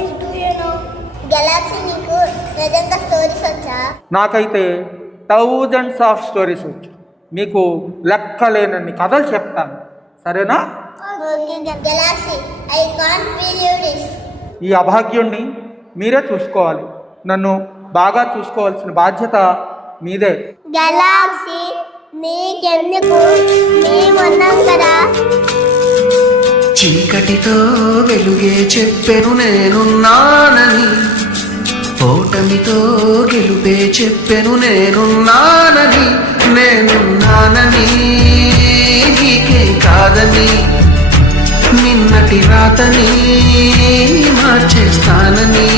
stories do you know? Galaxy నీకు నిజంగా stories వచ్చా? నాకైతే థౌజండ్స్ ఆఫ్ స్టోరీస్ వచ్చు. మీకు లెక్కలేనన్ని కథలు చెప్తాను, సరేనా? Galaxy I can't believe this. ఈ అభాగ్యుణ్ణి మీరే చూసుకోవాలి. నన్ను బాగా చూసుకోవాల్సిన బాధ్యత మీదే. గెలాక్సీ నీకెందుకు, మేమున్నాం కదా. చీకటితో వెలుగే చెప్పెను నేనున్నానని, ఓటమితో గెలుపే చెప్పెను నేనున్నానని, నేనున్నానని నీకే కాదని, నిన్నటి రాతని మార్చేస్తానని.